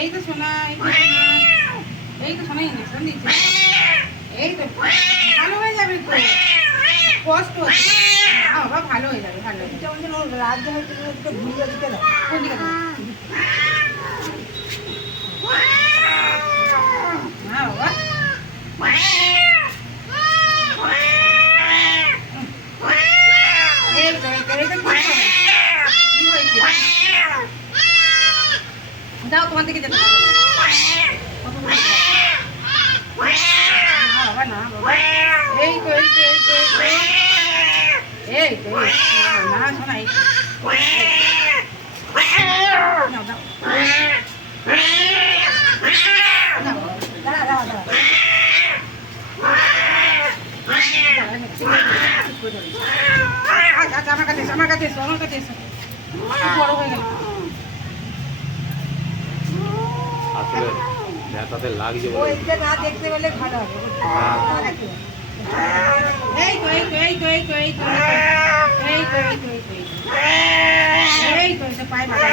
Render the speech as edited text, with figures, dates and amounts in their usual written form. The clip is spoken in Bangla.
এই তো শোনা, এই তো শোনা, এই তো শোনা, ইঞ্জেকশন দিচ্ছে। এই তো ভালো হয়ে যাবে তো, কষ্ট হচ্ছে। বাবা ভালো হয়ে যাবে, ভালো হয়ে যাবে। রাজ্য হয়তো ঘুরে দিতে দাও। কোন দিকে দেবো? হ্যাঁ বাবা, এই তো এই তো এই তো ঠিক হবে। কি হয়েছে? যাও, তোমার দিকে যেতে হবে না। না বাবা, না বাবা, এই তো এই তো এই তো এই তো এই তো না শোনা, এই নাও, দাও। দাঁড়া দাঁড়া দাঁড়া। আচ্ছা, আমার কাছে এসো, আমার কাছে এসো, আমার কাছে এসো। বড় হয়ে গেল। আসলে ব্যথাতে লাগছে ও বলে। এটা না দেখতে পেলে ভালো হবে। এই তো এই তো এই তো এই তো এই তো এই তো এই তো এই তো এই তো এই তো পায়ে বাবা